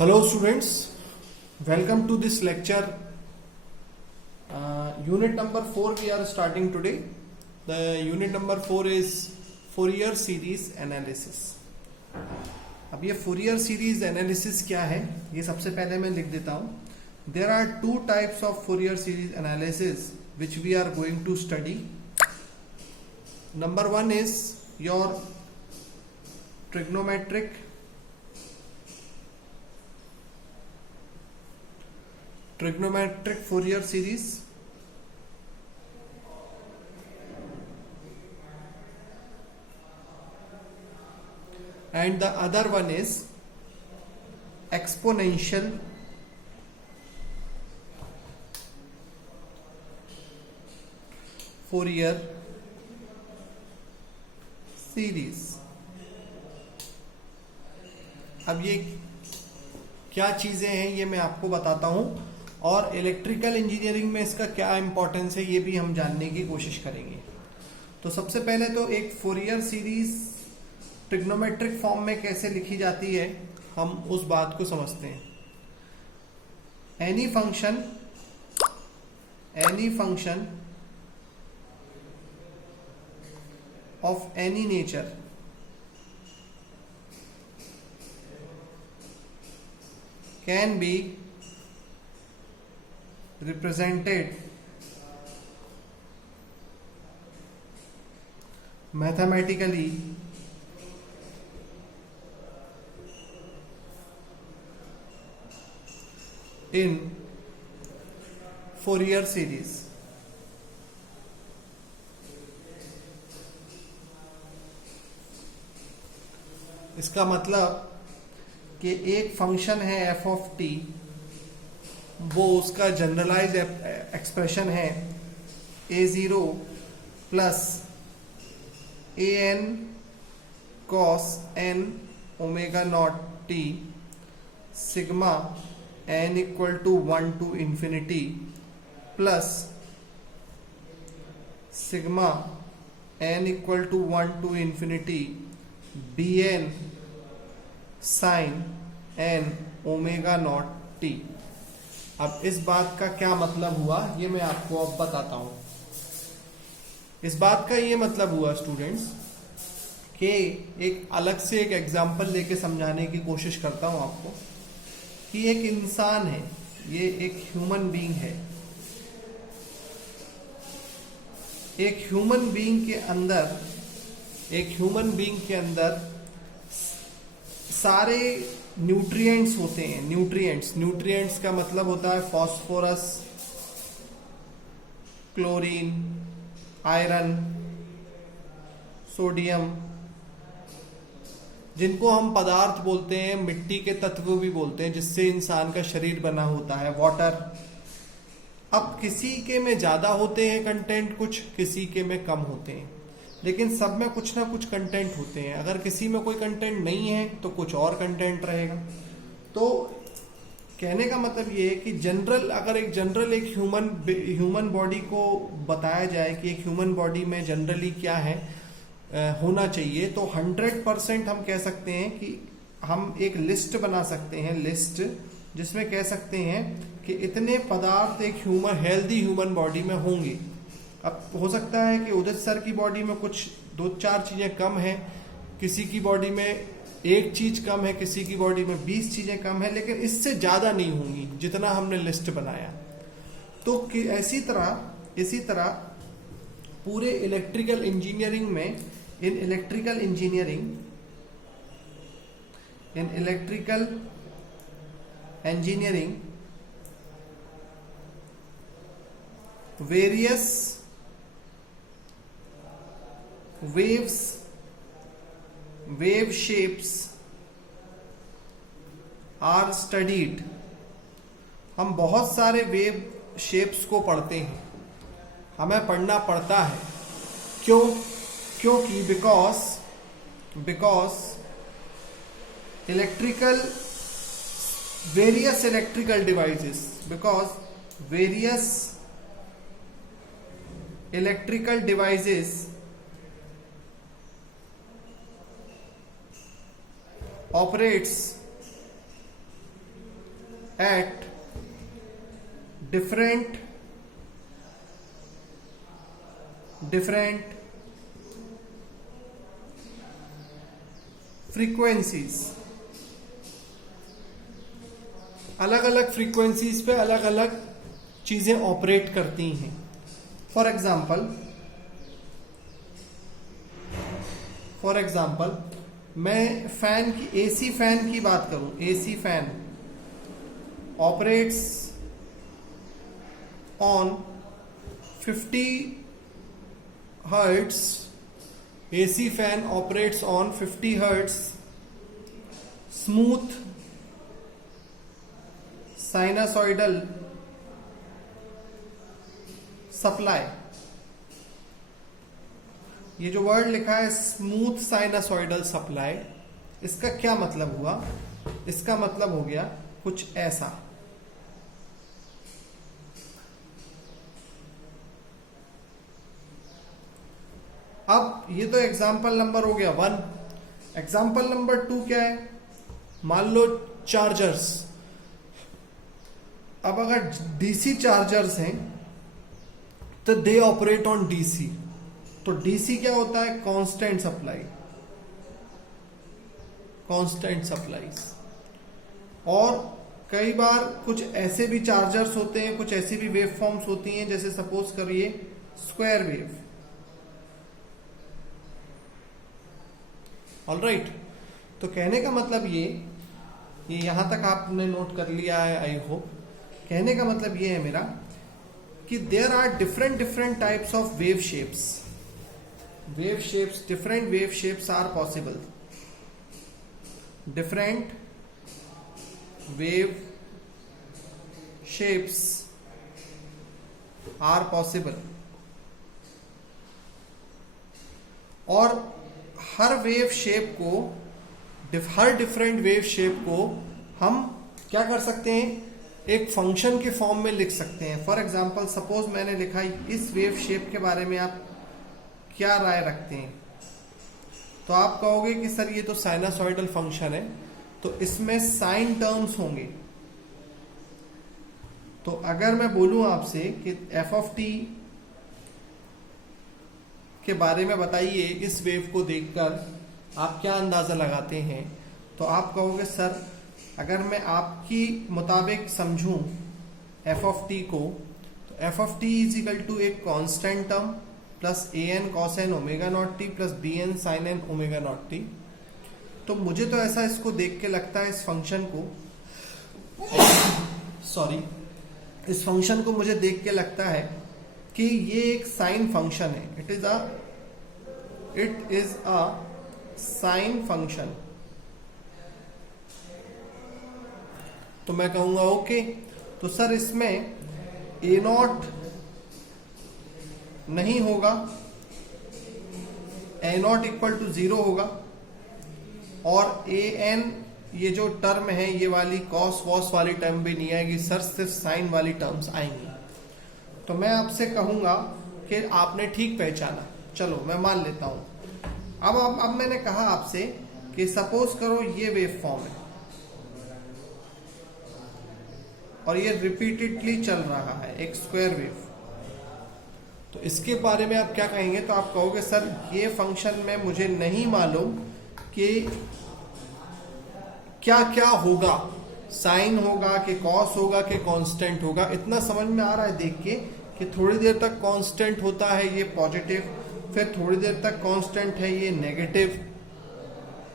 Hello students, welcome to this lecture. Unit number 4 we are starting today. The unit number 4 is Fourier series analysis. अब ये Fourier series analysis क्या है ये सबसे पहले मैं लिख देता हूँ. There are two types of Fourier series analysis which we are going to study. Number one is your trigonometric Fourier series, and the other one is exponential Fourier series. अब ये क्या चीजें हैं ये मैं आपको बताता हूं और इलेक्ट्रिकल इंजीनियरिंग में इसका क्या इंपॉर्टेंस है ये भी हम जानने की कोशिश करेंगे. तो सबसे पहले तो एक फोरियर सीरीज ट्रिग्नोमेट्रिक फॉर्म में कैसे लिखी जाती है हम उस बात को समझते हैं. Any function of any nature can be represented mathematically in Fourier series. इसका मतलब कि एक फंक्शन है f ऑफ t, वो उसका जनरलाइज एक्सप्रेशन है a0 plus an cos n omega naught t sigma n equal to 1 to infinity plus sigma n equal to 1 to infinity bn sine n omega naught t. अब इस बात का क्या मतलब हुआ ये मैं आपको अब बताता हूं. इस बात का ये मतलब हुआ स्टूडेंट्स कि एक अलग से एक एग्जांपल लेके समझाने की कोशिश करता हूं आपको कि एक इंसान है, ये एक ह्यूमन बीइंग है. एक ह्यूमन बीइंग के अंदर सारे न्यूट्रिएंट्स होते हैं. न्यूट्रिएंट्स का मतलब होता है फास्फोरस, क्लोरीन, आयरन, सोडियम, जिनको हम पदार्थ बोलते हैं, मिट्टी के तत्व भी बोलते हैं जिससे इंसान का शरीर बना होता है, वाटर. अब किसी के में ज्यादा होते हैं कंटेंट, कुछ किसी के में कम होते हैं, लेकिन सब में कुछ ना कुछ कंटेंट होते हैं. अगर किसी में कोई कंटेंट नहीं है तो कुछ और कंटेंट रहेगा. तो कहने का मतलब ये है कि अगर एक ह्यूमन बॉडी को बताया जाए कि एक ह्यूमन बॉडी में जनरली क्या है होना चाहिए, तो 100% हम कह सकते हैं कि हम एक लिस्ट बना सकते हैं, लिस्ट जिसमें कह सकते हैं कि इतने पदार्थ एक हेल्दी ह्यूमन बॉडी में होंगे. अब हो सकता है कि उदित सर की बॉडी में कुछ 2-4 चीजें कम है, किसी की बॉडी में एक चीज कम है, किसी की बॉडी में 20 चीजें कम है, लेकिन इससे ज्यादा नहीं होंगी जितना हमने लिस्ट बनाया. तो इसी तरह पूरे इलेक्ट्रिकल इंजीनियरिंग में in electrical engineering various wave shapes are studied. हम बहुत सारे वेव शेप्स को पढ़ते हैं, हमें पढ़ना पड़ता है. क्योंकि because various electrical devices operates at different frequencies, अलग अलग फ्रीक्वेंसीज पे अलग अलग चीजें ऑपरेट करती हैं. फॉर एग्जाम्पल मैं फैन की, एसी फैन की बात करूं. AC fan operates on 50 hertz. AC fan operates on 50 hertz smooth sinusoidal supply. ये जो वर्ड लिखा है स्मूथ साइनसॉइडल सप्लाई, इसका क्या मतलब हुआ? इसका मतलब हो गया कुछ ऐसा. अब ये तो एग्जाम्पल नंबर हो गया 1. एग्जाम्पल नंबर 2 क्या है? मान लो चार्जर्स. अब अगर डीसी चार्जर्स हैं तो दे ऑपरेट ऑन डीसी. तो डीसी क्या होता है? Constant supply. और कई बार कुछ ऐसे भी चार्जर्स होते हैं, कुछ ऐसी भी वेव फॉर्म्स होती हैं, जैसे सपोज करिए स्क्वायर वेव. ऑलराइट. तो कहने का मतलब ये यहां तक आपने नोट कर लिया है आई होप. कहने का मतलब ये है मेरा कि there are different types of wave shapes. Different wave shapes are possible. Different wave shapes are possible. और हर डिफरेंट वेव शेप को हम क्या कर सकते हैं? एक फंक्शन के फॉर्म में लिख सकते हैं. फॉर एग्जाम्पल सपोज मैंने लिखा इस वेव शेप के बारे में आप क्या राय रखते हैं? तो आप कहोगे कि सर ये तो साइनसॉइडल फंक्शन है, तो इसमें साइन टर्म्स होंगे. तो अगर मैं बोलूं आपसे कि एफ ऑफ टी के बारे में बताइए इस वेव को देखकर आप क्या अंदाजा लगाते हैं, तो आप कहोगे सर अगर मैं आपकी मुताबिक समझूं एफ ऑफ टी को, तो F of T is equal to एक constant term plus A N cos N omega naught T plus B N sine N omega naught T. तो मुझे तो ऐसा इसको देख के लगता है, इस फंक्शन को मुझे देख के लगता है कि ये एक साइन फंक्शन है. It is a sine function. तो मैं कहूंगा ओके. तो सर इसमें ए नॉट नहीं होगा, ए नॉट इक्वल टू 0 होगा, और ए एन ये जो टर्म है ये वाली कॉस वॉस वाली टर्म भी नहीं आएगी सर, सिर्फ साइन वाली टर्म्स आएंगी. तो मैं आपसे कहूंगा कि आपने ठीक पहचाना. चलो मैं मान लेता हूं. अब मैंने कहा आपसे कि सपोज करो ये वेव फॉर्म है और ये रिपीटेडली चल रहा है, एक स्क्वायर वेव. तो इसके बारे में आप क्या कहेंगे? तो आप कहोगे सर ये फंक्शन में मुझे नहीं मालूम कि क्या क्या होगा, साइन होगा कि कॉस होगा कि कांस्टेंट होगा. इतना समझ में आ रहा है देख के कि थोड़ी देर तक कांस्टेंट होता है ये पॉजिटिव, फिर थोड़ी देर तक कांस्टेंट है ये नेगेटिव,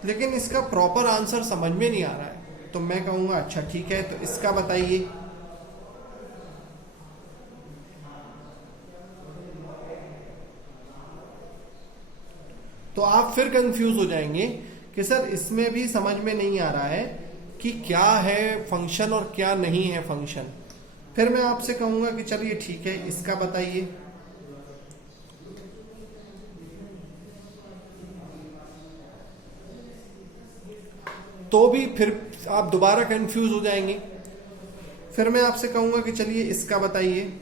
लेकिन इसका प्रॉपर आंसर समझ में नहीं आ रहा है. तो मैं कहूंगा अच्छा ठीक है, तो इसका बताइए. तो आप फिर कंफ्यूज हो जाएंगे कि सर इसमें भी समझ में नहीं आ रहा है कि क्या है फंक्शन और क्या नहीं है फंक्शन. फिर मैं आपसे कहूंगा कि चलिए ठीक है, इसका बताइए. तो भी फिर आप दोबारा कंफ्यूज हो जाएंगे. फिर मैं आपसे कहूंगा कि चलिए इसका बताइए.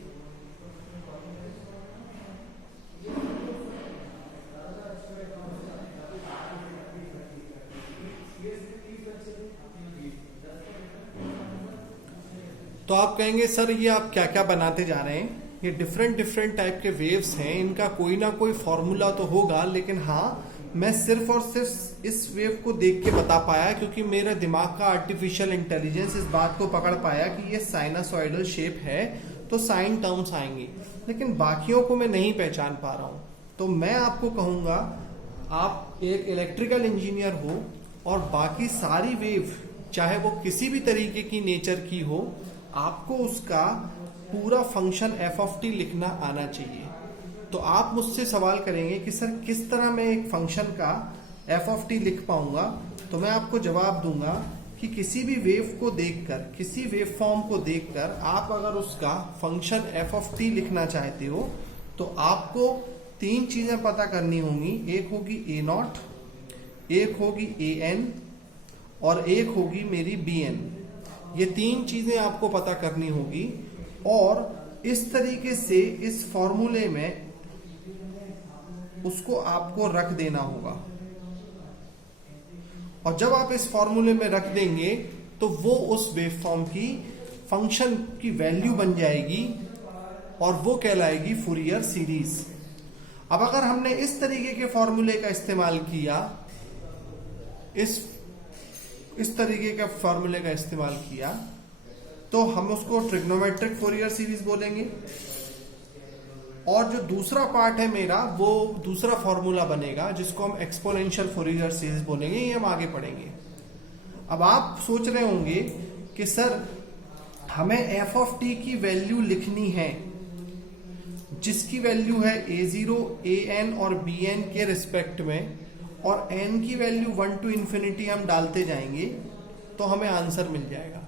तो आप कहेंगे सर ये आप क्या क्या बनाते जा रहे हैं, ये डिफरेंट डिफरेंट टाइप के वेव्स हैं, इनका कोई ना कोई फॉर्मूला तो होगा, लेकिन हाँ मैं सिर्फ और सिर्फ इस वेव को देख के बता पाया क्योंकि मेरा दिमाग का आर्टिफिशियल इंटेलिजेंस इस बात को पकड़ पाया कि ये साइनसॉइडल शेप है तो साइन टर्म्स आएंगी, लेकिन बाकियों को मैं नहीं पहचान पा रहा हूं। तो मैं आपको कहूंगा आप एक इलेक्ट्रिकल इंजीनियर हो और बाकी सारी वेव चाहे वो किसी भी तरीके की नेचर की हो, आपको उसका पूरा फंक्शन एफ ऑफ टी लिखना आना चाहिए। तो आप मुझसे सवाल करेंगे कि सर किस तरह मैं एक फंक्शन का एफ ऑफ टी लिख पाऊंगा, तो मैं आपको जवाब दूंगा कि किसी भी वेव को देखकर, किसी वेव फॉर्म को देखकर आप अगर उसका फंक्शन एफ ऑफ टी लिखना चाहते हो तो आपको तीन चीजें पता करनी होंगी। एक होगी ए नॉट, एक होगी ए एन और एक होगी मेरी बी एन। ये तीन चीजें आपको पता करनी होगी और इस तरीके से इस फॉर्मूले में उसको आपको रख देना होगा। और जब आप इस फॉर्मूले में रख देंगे तो वो उस वेवफॉर्म की फंक्शन की वैल्यू बन जाएगी और वो कहलाएगी फूरियर सीरीज। अब अगर हमने इस तरीके के फॉर्मूले का इस्तेमाल किया, इस तरीके का फॉर्मूले का इस्तेमाल किया तो हम उसको ट्रिग्नोमेट्रिक फूरियर सीरीज बोलेंगे। और जो दूसरा पार्ट है मेरा वो दूसरा फॉर्मूला बनेगा जिसको हम एक्सपोनेंशियल फूरियर सीरीज बोलेंगे, ये हम आगे पढ़ेंगे। अब आप सोच रहे होंगे कि सर हमें एफ ऑफ टी की वैल्यू लिखनी है जिसकी वैल्यू है a0, an और bn के रिस्पेक्ट में, और n की वैल्यू 1 to infinity हम डालते जाएंगे तो हमें आंसर मिल जाएगा।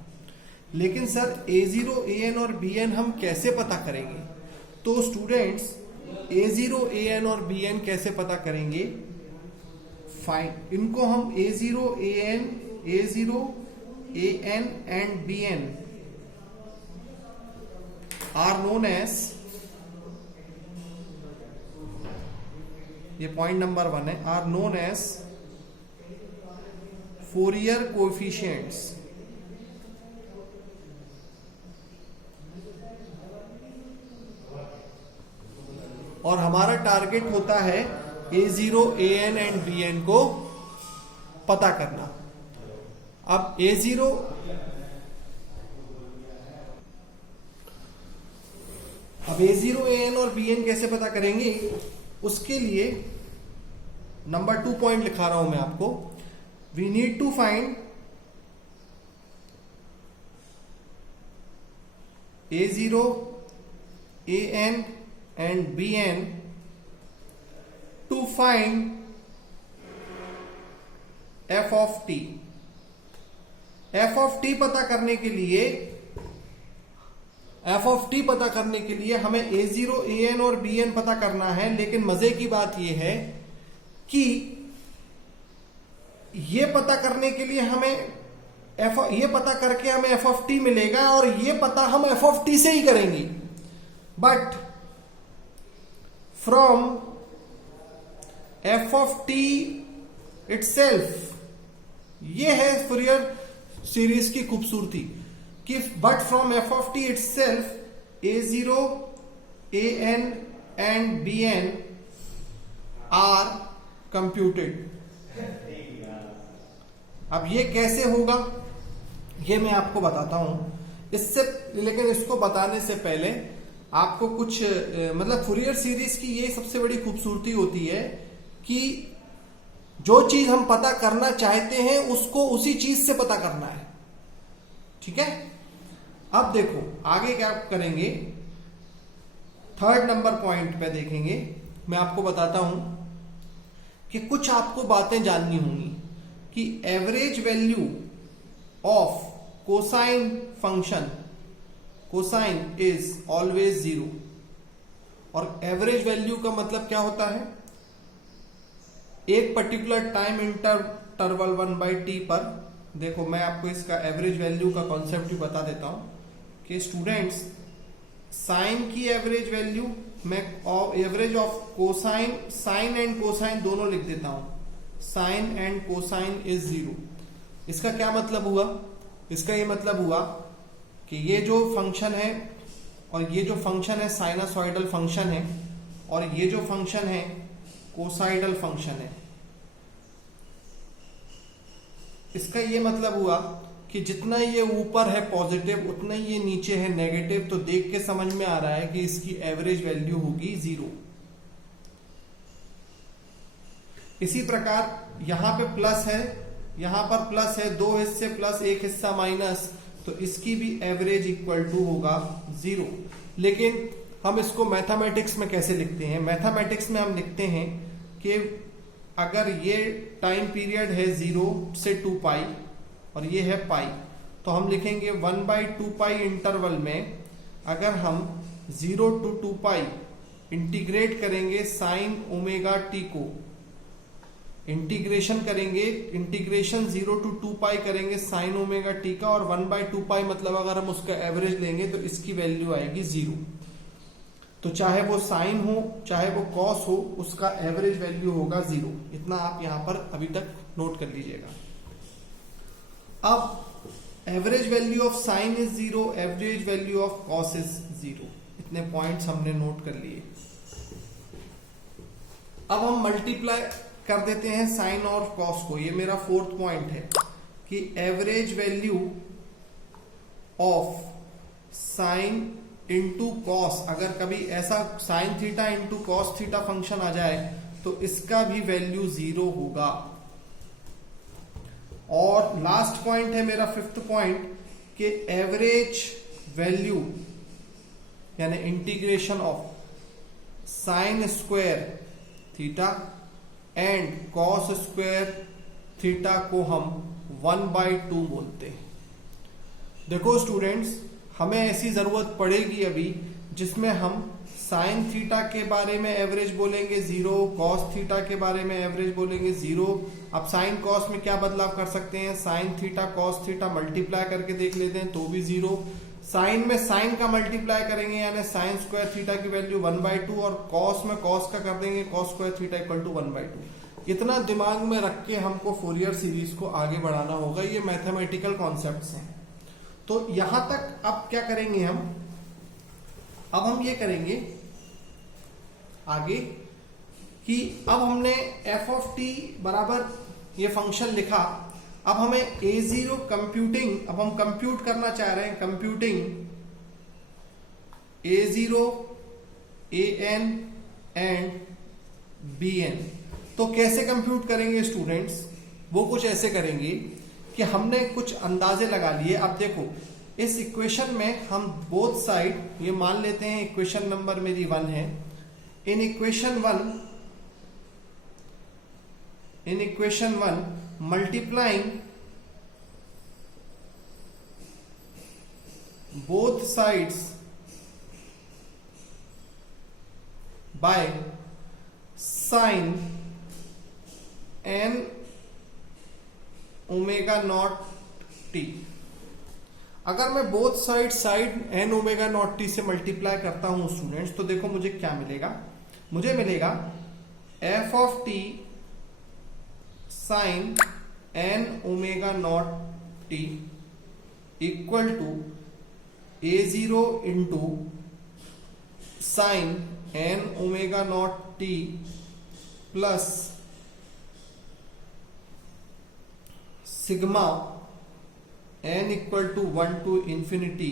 लेकिन सर a0, an और bn हम कैसे पता करेंगे? तो स्टूडेंट्स a0, an और bn कैसे पता करेंगे? फाइन, इनको हम a0, an and bn are known as, ये पॉइंट नंबर 1 है, are known as Fourier coefficients. और हमारा टारगेट होता है a0, an एंड bn को पता करना। अब a0 an और bn कैसे पता करेंगे? उसके लिए नंबर 2 पॉइंट लिखा रहा हूं मैं आपको। We need to find a0, an and bn to find f of t। f of t पता करने के लिए हमें a0, an और bn पता करना है। लेकिन मजे की बात यह है कि ये पता करने के लिए हमें ये पता करके हमें f of t मिलेगा और ये पता हम f of t से ही करेंगे। But from f of t itself, ये है फूरियर सीरीज की खूबसूरती कि but from f of t itself a0, an and bn are computed. अब ये कैसे होगा ये मैं आपको बताता हूं। लेकिन इसको बताने से पहले आपको कुछ मतलब फूरियर सीरीज की ये सबसे बड़ी खूबसूरती होती है कि जो चीज हम पता करना चाहते हैं उसको उसी चीज से पता करना है। ठीक है, अब देखो आगे क्या करेंगे। 3rd नंबर पॉइंट पे देखेंगे, मैं आपको बताता हूं कि कुछ आपको बातें जाननी होंगी कि average value of cosine function, cosine is always 0। और एवरेज वैल्यू का मतलब क्या होता है? एक पर्टिकुलर टाइम इंटरवल 1/t पर, देखो मैं आपको इसका एवरेज वैल्यू का कॉन्सेप्ट भी बता देता हूं कि स्टूडेंट्स साइन की एवरेज वैल्यू मैं average of cosine, sine and cosine दोनों लिख देता हूं। Sine and cosine is 0। इसका क्या मतलब हुआ? इसका ये मतलब हुआ कि ये जो फंक्शन है और ये जो फंक्शन है साइनसॉइडल फंक्शन है और ये जो फंक्शन है कोसाइडल फंक्शन है। इसका ये मतलब हुआ कि जितना ये ऊपर है पॉजिटिव उतना ही ये नीचे है नेगेटिव, तो देख के समझ में आ रहा है कि इसकी एवरेज वैल्यू होगी 0। इसी प्रकार यहां पे प्लस है, यहां पर प्लस है, 2 हिस्से प्लस 1 हिस्सा माइनस, तो इसकी भी एवरेज इक्वल टू होगा 0। लेकिन हम इसको मैथमेटिक्स में कैसे लिखते हैं? मैथमेटिक्स में हम लिखते हैं कि अगर ये टाइम पीरियड है 0 से 2 पाई और ये है पाई, तो हम लिखेंगे 1/2 पाई इंटरवल में अगर हम 0 to 2 पाई इंटीग्रेट करेंगे साइन ओमेगा टी को, इंटीग्रेशन करेंगे, इंटीग्रेशन 0 to 2 पाई करेंगे साइन ओमेगा टी का, और 1/2 पाई मतलब अगर हम उसका एवरेज लेंगे तो इसकी वैल्यू आएगी 0। तो चाहे वो साइन हो चाहे वो कॉस हो, उसका एवरेज वैल्यू होगा 0। इतना आप यहां पर अभी तक नोट कर लीजिएगा। अब average value of sign is 0, average value of cos is 0। इतने पॉइंट्स हमने नोट कर लिए। अब हम मल्टीप्लाई कर देते हैं साइन और कॉस को। ये मेरा 4th पॉइंट है कि average value of sine into cos, अगर कभी ऐसा sine theta into cos theta function आ जाए तो इसका भी वैल्यू 0 होगा। और लास्ट पॉइंट है मेरा 5th पॉइंट कि एवरेज वैल्यू यानी integration of sign square theta and cos square theta को हम 1/2 बोलते हैं। देखो स्टूडेंट्स, हमें ऐसी जरूरत पड़ेगी अभी जिसमें हम साइन थीटा के बारे में एवरेज बोलेंगे 0, कॉस थीटा के बारे में एवरेज बोलेंगे 0। अब साइन कॉस में क्या बदलाव कर सकते हैं? Sine theta cos theta multiply करके देख लेते हैं तो भी 0। साइन में साइन का मल्टीप्लाई करेंगे यानी साइन स्क्वायर थीटा की वैल्यू 1/2, और कॉस में कॉस का कर देंगे cos square theta equal to 1/2। इतना दिमाग में रख के हमको फोरियर सीरीज को आगे बढ़ाना होगा। ये मैथमेटिकल कॉन्सेप्ट्स हैं। तो यहां तक अब क्या करेंगे अब हम ये करेंगे आगे कि अब हमने एफ ऑफ टी बराबर ये फंक्शन लिखा। अब हमें A0 कंप्यूटिंग, अब हम कंप्यूट करना चाह रहे हैं computing A0 AN and BN। तो कैसे कंप्यूट करेंगे स्टूडेंट्स? वो कुछ ऐसे करेंगे कि हमने कुछ अंदाजे लगा लिए। अब देखो इस इक्वेशन में हम बोथ साइड, ये मान लेते हैं इक्वेशन नंबर मेरी 1 है। In equation 1 multiplying both sides by sine n omega naught T. अगर मैं both side n omega naught T से मल्टीप्लाई करता हूं स्टूडेंट्स, तो देखो मुझे क्या मिलेगा। मुझे मिलेगा f of t sine n omega naught t equal to A0 into sine n omega naught T plus sigma n equal to 1 to infinity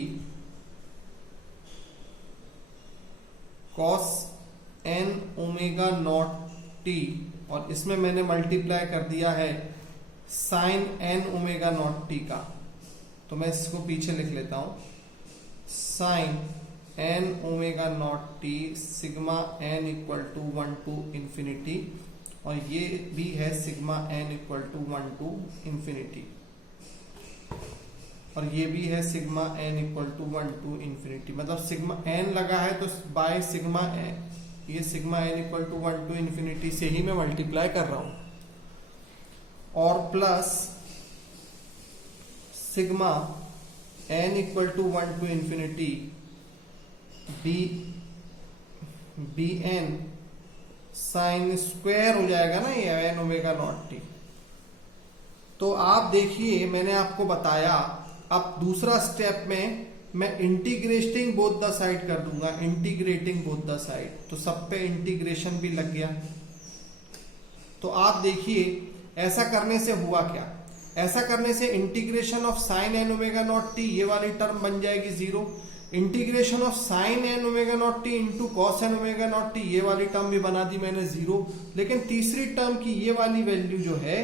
cos n omega naught t, और इसमें मैंने मल्टीप्लाई कर दिया है sine n omega naught t का। तो मैं इसको पीछे लिख लेता हूं, sine n omega naught t sigma n equal to 1 to infinity, और ये भी है sigma n equal to 1 to infinity, और ये भी है sigma n equal to 1 to infinity. मतलब सिग्मा n लगा है तो बाय सिग्मा n, ये sigma n equal to 1 to infinity से ही मैं मल्टीप्लाई कर रहा हूं, और plus sigma n equal to 1 to infinity b N sine square हो जाएगा ना ये n ओमेगा नॉट टी। तो आप देखिए मैंने आपको बताया। अब दूसरा स्टेप में मैं इंटीग्रेटिंग बोथ द साइड कर दूंगा, इंटीग्रेटिंग बोथ द साइड, तो सब पे इंटीग्रेशन भी लग गया। तो आप देखिए ऐसा करने से हुआ क्या, ऐसा करने से integration of sine N omega naught t ये वाली टर्म बन जाएगी zero, integration of sine N omega naught t into cos N omega naught t ये वाली टर्म भी बना दी मैंने जीरो। लेकिन तीसरी टर्म की ये वाली वैल्यू जो है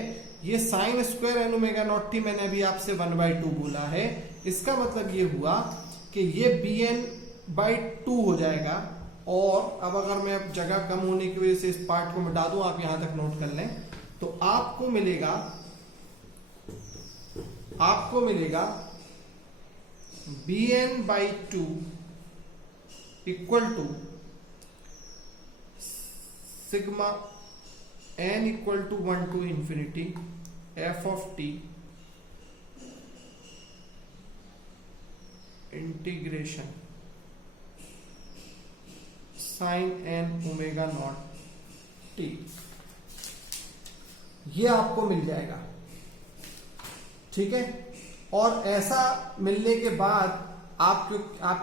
ये sine square n omega naught t मैंने अभी आपसे 1/2 बोला है, इसका मतलब ये हुआ कि ये bn/2 हो जाएगा। और अब अगर मैं जगह कम होने की वजह से इस पार्ट को मिटा दूं, आप यहां तक नोट कर लें, तो आपको मिलेगा bn/2 equal to sigma n equal to 1 to infinity f of t integration sine n omega naught t, ये आपको मिल जाएगा। ठीक है, और ऐसा मिलने के बाद आप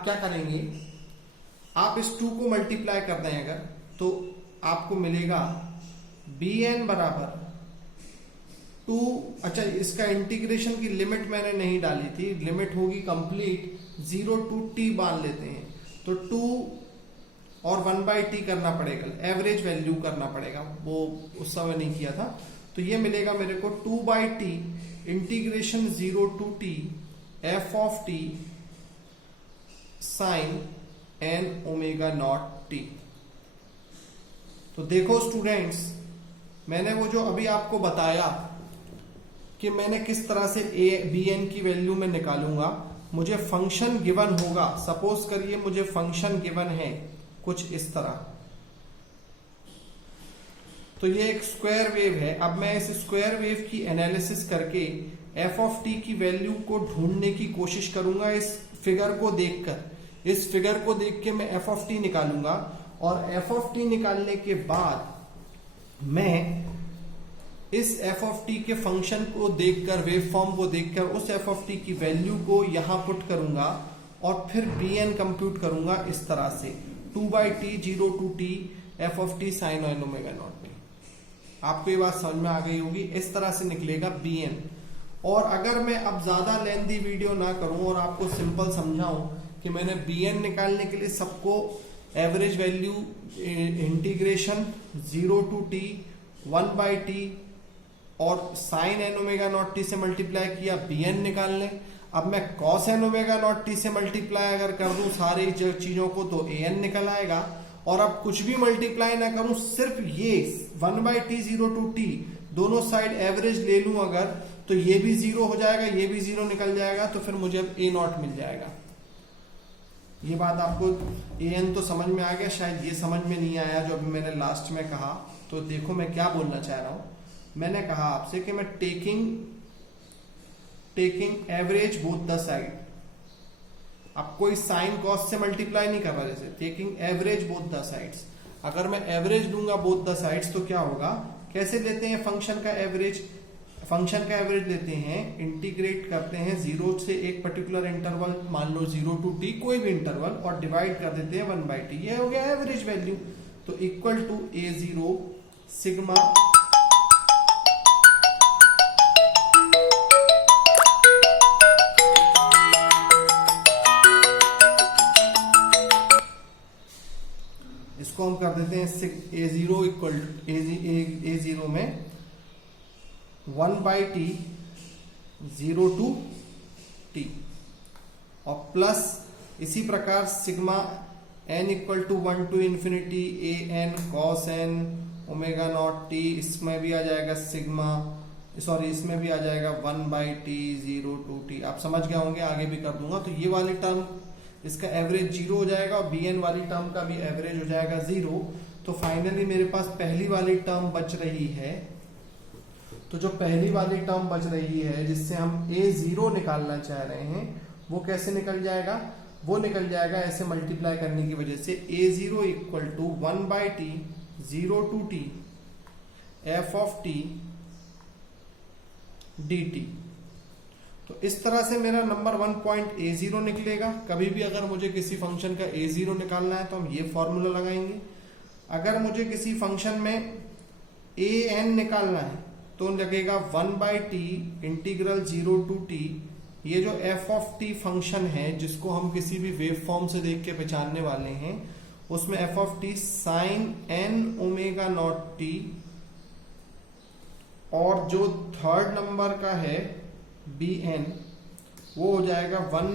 क्या करेंगे, आप इस 2 को मल्टीप्लाई कर दें अगर, तो आपको मिलेगा bn बराबर 2। अच्छा, इसका इंटीग्रेशन की लिमिट मैंने नहीं डाली थी, लिमिट होगी कंप्लीट 0 to t मान लेते हैं, तो 2 और 1/t करना पड़ेगा, एवरेज वैल्यू करना पड़ेगा, वो उस समय नहीं किया था। तो ये मिलेगा मेरे को 2/t integration 0 to t f of t sine n omega naught t। तो देखो स्टूडेंट्स, मैंने वो जो अभी आपको बताया कि मैंने किस तरह से bn की वैल्यू में निकालूंगा, मुझे फंक्शन गिवन होगा, सपोज करिए मुझे फंक्शन गिवन है कुछ इस तरह, तो ये एक स्क्वायर वेव है। अब मैं इस स्क्वायर वेव की एनालिसिस करके f ऑफ t की वैल्यू को ढूंढने की कोशिश करूंगा इस फिगर को देखकर। इस फिगर को देख के मैं f ऑफ t निकालूंगा, और f ऑफ t निकालने के बाद मैं इस f ऑफ t के फंक्शन को देखकर, वेव फॉर्म को देखकर उस f ऑफ t की वैल्यू को यहां पुट करूंगा और फिर bn कंप्यूट करूंगा इस तरह से 2/t 0 to t f of t sine n omega naught t। आपको ये बात समझ में आ गई होगी, इस तरह से निकलेगा bn। और अगर मैं अब ज्यादा लेंथी वीडियो ना करूं और आपको सिंपल समझाऊं कि मैंने bn निकालने के लिए सबको average value integration 0 to t 1/t और sine n omega naught t से मल्टीप्लाई किया bn निकालने। अब मैं cos n omega naught t से मल्टीप्लाई अगर कर दूं सारी चीजों को तो an निकल आएगा। और अब कुछ भी मल्टीप्लाई ना करूं, सिर्फ ये 1/t 0 to t दोनों साइड एवरेज ले लूं अगर, तो ये भी 0 हो जाएगा, ये भी 0 निकल जाएगा, तो फिर मुझे अब a0 मिल जाएगा। ये बात आपको an तो समझ में आ गया, शायद ये समझ में नहीं आया जो अभी मैंने लास्ट में कहा। तो देखो मैं क्या बोलना चाह रहा हूं, मैंने कहा आपसे कि मैं taking average both the side. अब कोई साइन कॉस से मल्टीप्लाई नहीं कर रहा, जैसे taking average both the sides. अगर मैं एवरेज लूंगा बोथ द साइड्स तो क्या होगा, कैसे लेते हैं फंक्शन का एवरेज, फंक्शन का एवरेज लेते हैं, इंटीग्रेट करते हैं 0 से एक पर्टिकुलर इंटरवल, मान लो 0 to t कोई भी इंटरवल, और डिवाइड कर देते हैं 1/t, ये हो गया एवरेज वैल्यू। तो इक्वल टू a0 सिग्मा इसको हम कर देते हैं a0 इक्वल a0 में 1/t 0 to t और प्लस इसी प्रकार sigma n equal to 1 to infinity an cos n omega naught t, इसमें भी आ जाएगा सिग्मा, सॉरी इसमें भी आ जाएगा 1/t 0 to t। आप समझ गए होंगे, आगे भी कर दूंगा। तो ये वाली टर्म इसका एवरेज 0 हो जाएगा और bn वाली टर्म का भी एवरेज हो जाएगा 0। तो फाइनली मेरे पास पहली वाली टर्म बच रही है। तो जो पहली वाली टर्म बच रही है जिससे हम a0 निकालना चाह रहे हैं, वो कैसे निकल जाएगा, वो निकल जाएगा ऐसे मल्टीप्लाई करने की वजह से a0 equal to 1/t 0 to t f of t dt। तो इस तरह से मेरा नंबर 1 पॉइंट a0 निकलेगा। कभी भी अगर मुझे किसी फंक्शन का a0 निकालना है तो हम ये फॉर्मूला लगाएंगे। अगर मुझे किसी फंक्शन में an निकालना है तो लगेगा 1/t इंटीग्रल 0 to t। ये जो f ऑफ t फंक्शन है जिसको हम किसी भी वेव फॉर्म से देख के पहचानने वाले हैं, उसमें f of t sine n omega naught t, और जो थर्ड नंबर का है bn वो हो जाएगा 1,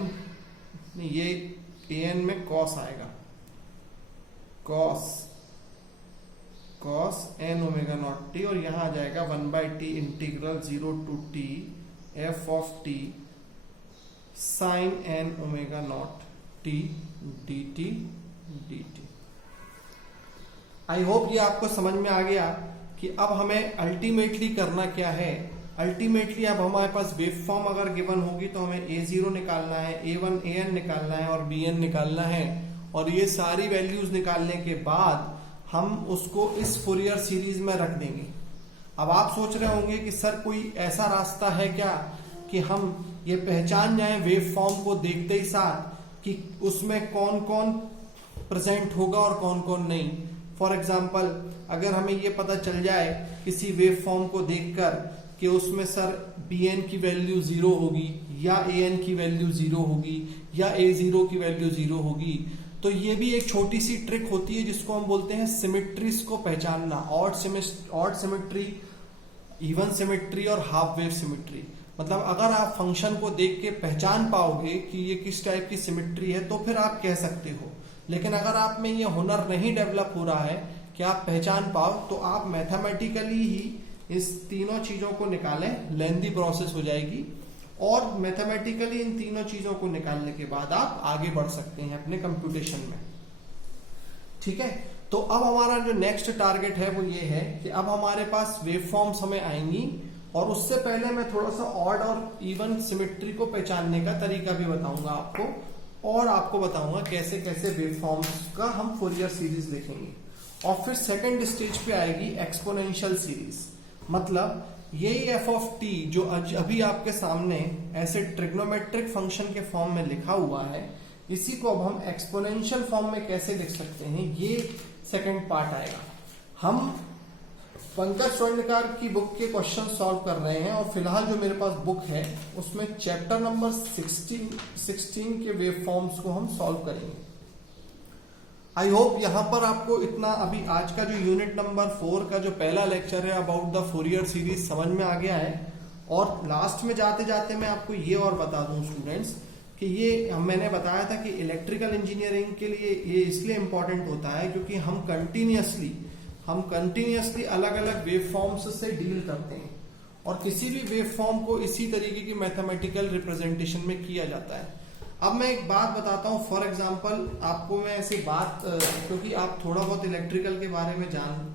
ये an में cos आएगा, cos n omega naught t, और यहां आ जाएगा 1/t integral 0 to t f of t sine n omega naught t dt dt। I hope ये आपको समझ में आ गया कि अब हमें अल्टीमेटली करना क्या है। अल्टीमेटली अब हमारे पास वेव फॉर्म अगर गिवन होगी तो हमें a0 निकालना है, a1 an निकालना है और bn निकालना है, और ये सारी वैल्यूज निकालने के बाद हम उसको इस फूरियर सीरीज में रख देंगे। अब आप सोच रहे होंगे कि सर कोई ऐसा रास्ता है क्या कि हम ये पहचान जाएं वेव फॉर्म को देखते ही साथ कि उसमें कौन कौन प्रेजेंट होगा और कौन कौन नहीं। फॉर एग्जाम्पल अगर हमें ये पता चल जाए किसी वेव फॉर्म को देखकर कि उसमें सर bn की वैल्यू 0 होगी या an की वैल्यू 0 होगी या a0 की वैल्यू 0 होगी, तो ये भी एक छोटी सी ट्रिक होती है जिसको हम बोलते हैं सिमेट्रीज को पहचानना। ऑड सिमेट्री, इवन सिमेट्री और हाफ वेव सिमेट्री। मतलब अगर आप फंक्शन को देख के पहचान पाओगे कि ये किस टाइप की सिमेट्री है तो फिर आप कह सकते हो। लेकिन अगर आप में ये हुनर नहीं डेवलप हो रहा है कि आप पहचान पाओ, तो आप मैथमेटिकली ही इस तीनों चीजों को निकालें, लेंथी प्रोसेस हो जाएगी, और मैथमेटिकली इन तीनों चीजों को निकालने के बाद आप आगे बढ़ सकते हैं अपने कंप्यूटेशन में। ठीक है, तो अब हमारा जो नेक्स्ट टारगेट है वो ये है कि अब हमारे पास वेव फॉर्म्स हमें आएंगी, और उससे पहले मैं थोड़ा सा ऑड और इवन सिमेट्री को पहचानने का तरीका भी बताऊंगा आपको, और आपको बताऊंगा कैसे कैसे वेव फॉर्म्स का हम फूरियर सीरीज देखेंगे। और फिर सेकंड स्टेज पे आएगी एक्सपोनेंशियल सीरीज। मतलब यही f ऑफ t जो अभी आपके सामने ऐसे ट्रिग्नोमेट्रिक फंक्शन के फॉर्म में लिखा हुआ है, इसी को अब हम एक्सपोनेंशियल फॉर्म में कैसे लिख सकते हैं, ये सेकंड पार्ट आएगा। हम पंकज स्वर्णकार की बुक के क्वेश्चन सॉल्व कर रहे हैं, और फिलहाल जो मेरे पास बुक है उसमें चैप्टर नंबर 16 के वेव फॉर्म्स को हम सॉल्व करेंगे। आई होप यहाँ पर आपको इतना अभी आज का जो यूनिट नंबर 4 का जो पहला लेक्चर है अबाउट द फूरियर सीरीज समझ में आ गया है। और लास्ट में जाते जाते मैं आपको ये और बता दूं स्टूडेंट्स कि ये मैंने बताया था कि इलेक्ट्रिकल इंजीनियरिंग के लिए ये इसलिए इम्पोर्टेंट होता है क्योंकि हम कंटिन्यूअसली अलग अलग वेव फॉर्म्स से डील करते हैं, और किसी भी वेव फॉर्म को इसी तरीके की मैथमेटिकल रिप्रेजेंटेशन में किया जाता है। अब मैं एक बात बताता हूँ, फॉर एग्जांपल आपको मैं ऐसी बात, क्योंकि आप थोड़ा बहुत इलेक्ट्रिकल के बारे में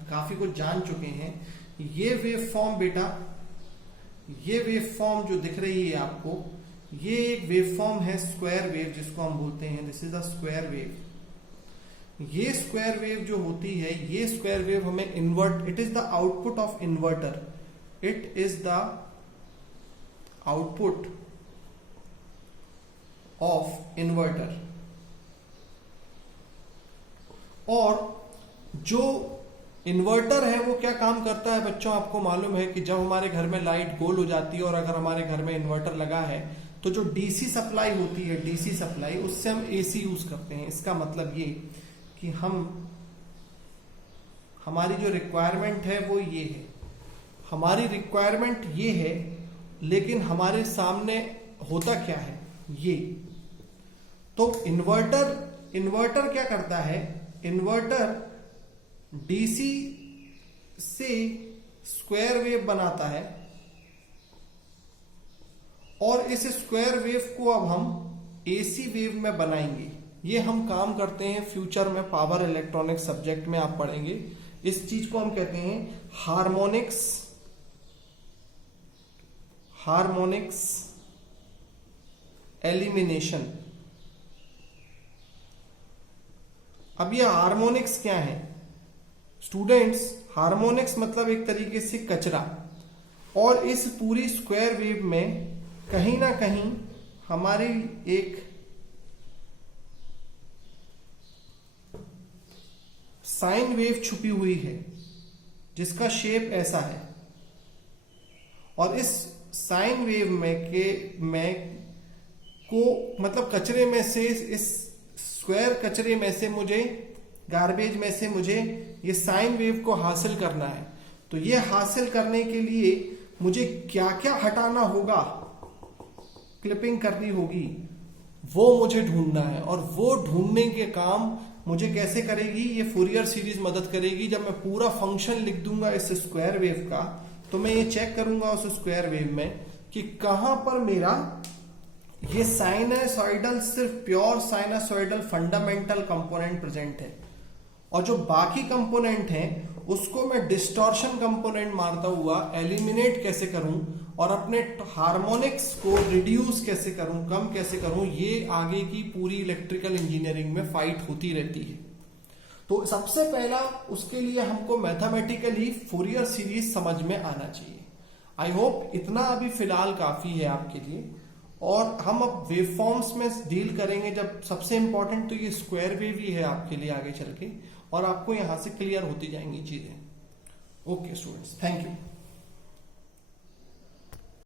काफी कुछ जान चुके हैं। ये वेव फॉर्म बेटा, ये वेव फॉर्म जो दिख रही है आपको, ये एक वेव फॉर्म है स्क्वायर वेव जिसको हम बोलते हैं, this is the square wave. ये स्क्वायर वेव जो होती है, ये स्क्वायर वेव हमें it is the output of inverter, it is the output of inverter. और जो इन्वर्टर है वो क्या काम करता है बच्चों, आपको मालूम है कि जब हमारे घर में लाइट गोल हो जाती है और अगर हमारे घर में इन्वर्टर लगा है तो जो डीसी सप्लाई होती है, डीसी सप्लाई, उससे हम एसी यूज करते हैं। इसका मतलब ये कि हमारी जो रिक्वायरमेंट है वो ये है, हमारी रिक्वायरमेंट ये है, लेकिन हमारे सामने होता क्या है ये। तो इन्वर्टर क्या करता है, इन्वर्टर डीसी से स्क्वायर वेव बनाता है, और इस स्क्वायर वेव को अब हम एसी वेव में बनाएंगे। ये हम काम करते हैं फ्यूचर में पावर इलेक्ट्रॉनिक्स सब्जेक्ट में आप पढ़ेंगे। इस चीज को हम कहते हैं हार्मोनिक्स एलिमिनेशन। अब ये हार्मोनिक्स क्या है स्टूडेंट्स? हार्मोनिक्स मतलब एक तरीके से कचरा, और इस पूरी स्क्वायर वेव में कहीं ना कहीं हमारी एक साइन वेव छुपी हुई है जिसका शेप ऐसा है, और इस साइन वेव को मतलब कचरे में से, इस स्क्वायर कचरे में से मुझे, गार्बेज में से मुझे ये साइन वेव को हासिल करना है। तो ये हासिल करने के लिए मुझे क्या क्या हटाना होगा, क्लिपिंग करनी होगी, वो मुझे ढूंढना है। और वो ढूंढने के काम मुझे कैसे करेगी, ये फूरियर सीरीज मदद करेगी। जब मैं पूरा फंक्शन लिख दूंगा इस स्क्वायर वेव का, तो मैं ये चेक करूंगा उस स्क्वायर वेव में कि कहां पर मेरा ये साइनसॉइडल, सिर्फ pure sinusoidal fundamental component present है, और जो बाकी कंपोनेंट हैं उसको मैं डिस्टॉर्शन कंपोनेंट मारता हुआ एलिमिनेट कैसे करूं, और अपने हार्मोनिक्स को रिड्यूस कैसे करूं, कम कैसे करूं, ये आगे की पूरी इलेक्ट्रिकल इंजीनियरिंग में फाइट होती रहती है। तो सबसे पहला उसके लिए हमको मैथमेटिकली फूरियर सीरीज समझ में आना चाहिए। आई होप इतना अभी फिलहाल काफी है आपके लिए, और हम अब वेवफॉर्म्स में डील करेंगे। जब सबसे इंपॉर्टेंट तो ये स्क्वायर वेव ही है आपके लिए आगे चल के, और आपको यहां से क्लियर होती जाएंगी चीजें। Okay students, thank you.